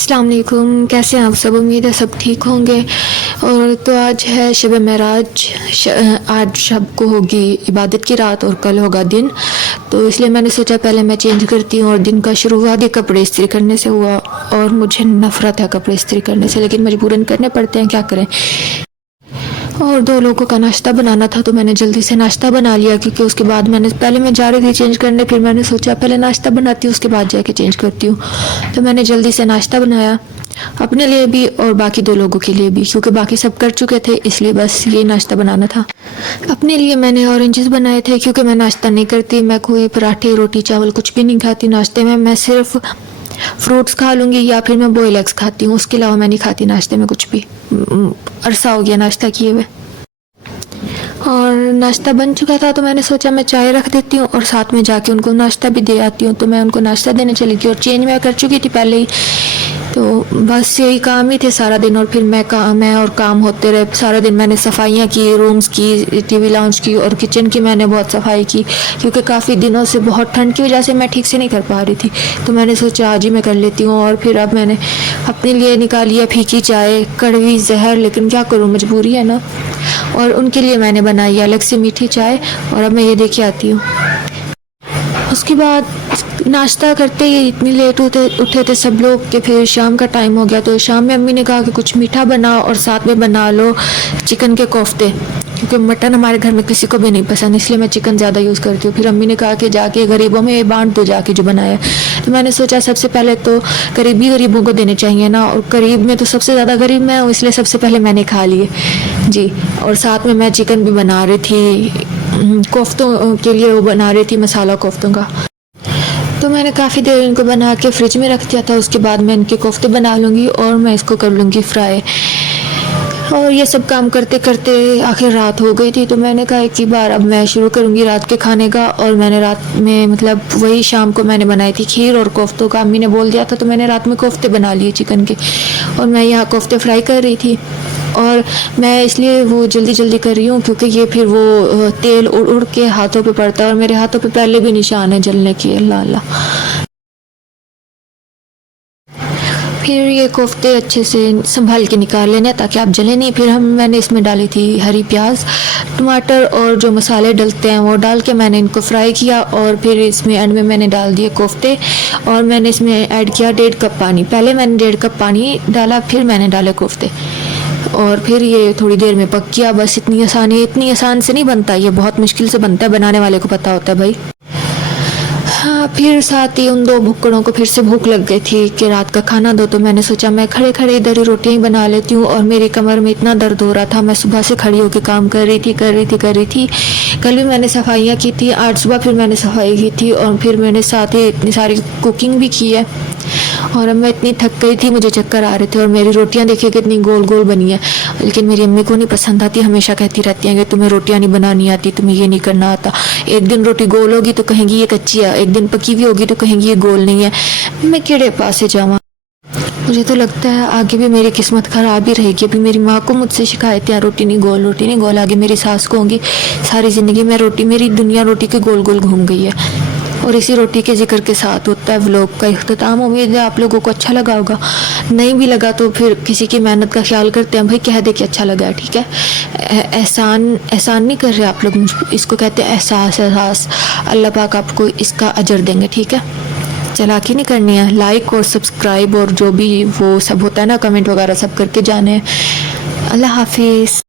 अस्सलाम वालेकुम, कैसे हैं आप सब। उम्मीद है सब ठीक होंगे। और तो आज है शब मेराज। आज शब को होगी इबादत की रात और कल होगा दिन। तो इसलिए मैंने सोचा पहले मैं चेंज करती हूँ। और दिन का शुरुआत ही कपड़े इस्त्री करने से हुआ। और मुझे नफ़रत है कपड़े इस्त्री करने से, लेकिन मजबूरन करने पड़ते हैं, क्या करें। और 2 लोगों का नाश्ता बनाना था, तो मैंने जल्दी से नाश्ता बना लिया, क्योंकि उसके बाद पहले मैं जा रही थी चेंज करने, फिर मैंने सोचा पहले नाश्ता बनाती हूँ, उसके बाद जाके चेंज करती हूँ। तो मैंने जल्दी से नाश्ता बनाया, अपने लिए भी और बाकी 2 लोगों के लिए भी, क्योंकि बाकी सब कर चुके थे, इसलिए बस ये नाश्ता बनाना था। अपने लिए मैंने ऑरेंजेस बनाए थे, क्योंकि मैं नाश्ता नहीं करती। मैं कोई पराठे रोटी चावल कुछ भी नहीं खाती नाश्ते में। मैं सिर्फ फ्रूट्स खा लूँगी या फिर मैं बॉयल एग्स खाती हूँ, उसके अलावा मैं नहीं खाती नाश्ते में कुछ भी। अरसा हो गया नाश्ता किए हुए। और नाश्ता बन चुका था, तो मैंने सोचा मैं चाय रख देती हूँ और साथ में जाके उनको नाश्ता भी दे आती हूँ। तो मैं उनको नाश्ता देने चली गई और चेंज मैं कर चुकी थी पहले ही। तो बस यही काम ही थे सारा दिन। और फिर मैं और काम होते रहे सारा दिन। मैंने सफाइयाँ की, रूम्स की, टीवी लाउंज की और किचन की मैंने बहुत सफाई की, क्योंकि काफ़ी दिनों से बहुत ठंड की वजह से मैं ठीक से नहीं कर पा रही थी। तो मैंने सोचा आज ही मैं कर लेती हूँ। और फिर अब मैंने अपने लिए निकाली है फीकी चाय, कड़वी जहर, लेकिन क्या करूँ, मजबूरी है ना। और उनके लिए मैंने बनाई अलग से मीठी चाय। और अब मैं ये देके आती हूँ। उसके बाद नाश्ता करते ही इतनी लेट उठे थे सब लोग कि फिर शाम का टाइम हो गया। तो शाम में अम्मी ने कहा कि कुछ मीठा बनाओ और साथ में बना लो चिकन के कोफ्ते, क्योंकि मटन हमारे घर में किसी को भी नहीं पसंद, इसलिए मैं चिकन ज़्यादा यूज़ करती हूँ। फिर अम्मी ने कहा कि जाके गरीबों में बांट दो जाके जो बनाया। तो मैंने सोचा सबसे पहले तो गरीबों को देने चाहिए ना। और गरीब में तो सबसे ज़्यादा गरीब मैं हूँ, इसलिए सबसे पहले मैंने खा लिए जी। और साथ में मैं चिकन भी बना रही थी, कोफ्तों के लिए वो बना रही थी मसाला कोफ्तों का। तो मैंने काफ़ी देर इनको बना के फ्रिज में रख दिया था। उसके बाद मैं इनके कोफ्ते बना लूँगी और मैं इसको कर लूँगी फ्राई। और ये सब काम करते करते आखिर रात हो गई थी। तो मैंने कहा एक ही बार अब मैं शुरू करूँगी रात के खाने का। और मैंने रात में मतलब वही शाम को मैंने बनाई थी खीर और कोफ्तों का, अम्मी ने बोल दिया था, तो मैंने रात में कोफ्ते बना लिए चिकन के। और मैं यहाँ कोफ्ते फ्राई कर रही थी। और मैं इसलिए वो जल्दी जल्दी कर रही हूँ, क्योंकि ये फिर वो तेल उड़ उड़ के हाथों पे पड़ता है। और मेरे हाथों पे पहले भी निशान है जलने की, अल्लाह अल्लाह। फिर ये कोफ्ते अच्छे से संभाल के निकाल लेना ताकि आप जले नहीं। फिर मैंने इसमें डाली थी हरी प्याज, टमाटर और जो मसाले डलते हैं वो डाल के मैंने इनको फ्राई किया। और फिर इसमें एंड में मैंने डाल दिए कोफ्ते। और मैंने इसमें ऐड किया 1.5 कप पानी। पहले मैंने 1.5 कप पानी डाला, फिर मैंने डाले कोफ्ते। और फिर ये थोड़ी देर में पक गया। बस इतनी आसान से नहीं बनता, ये बहुत मुश्किल से बनता है, बनाने वाले को पता होता है भाई। हाँ, फिर साथ ही उन 2 भुक्कड़ों को फिर से भूख लग गई थी कि रात का खाना दो। तो मैंने सोचा मैं खड़े खड़े इधर ही रोटियां ही बना लेती हूँ। और मेरी कमर में इतना दर्द हो रहा था, मैं सुबह से खड़ी होकर काम कर रही थी। कल भी मैंने सफाइयाँ की थी, आज सुबह फिर मैंने सफाई की थी। और फिर मैंने साथ ही इतनी सारी कुकिंग भी की है। और अब मैं इतनी थक गई थी, मुझे चक्कर आ रहे थे। और मेरी रोटियां देखिए कितनी गोल गोल बनी है, लेकिन मेरी अम्मी को नहीं पसंद आती। हमेशा कहती रहती हैं कि तुम्हें रोटियां नहीं बनानी आती, तुम्हें ये नहीं करना आता। एक दिन रोटी गोल होगी तो कहेंगी ये कच्ची है, एक दिन पकी हुई होगी तो कहेंगी ये गोल नहीं है। मैं केड़े पासे जावा। मुझे तो लगता है आगे भी मेरी किस्मत ख़राब ही रहेगी। अभी मेरी माँ को मुझसे शिकायतें हैं रोटी नहीं गोल। आगे मेरी सास को होंगी। सारी ज़िंदगी मेरी दुनिया रोटी के गोल गोल घूम गई है। और इसी रोटी के जिक्र के साथ होता है व्लॉग का इख्तिताम। उम्मीद है आप लोगों को अच्छा लगा होगा। नहीं भी लगा तो फिर किसी की मेहनत का ख्याल करते हैं भाई, कह दे कि अच्छा लगा है, ठीक है। एहसान नहीं कर रहे आप लोग, इसको कहते हैं एहसास। अल्लाह पाक आपको इसका अजर देंगे, ठीक है। चालाकी नहीं करनी है, लाइक और सब्सक्राइब और जो भी वो सब होता है ना, कमेंट वगैरह सब करके जाने। अल्लाह हाफिज़।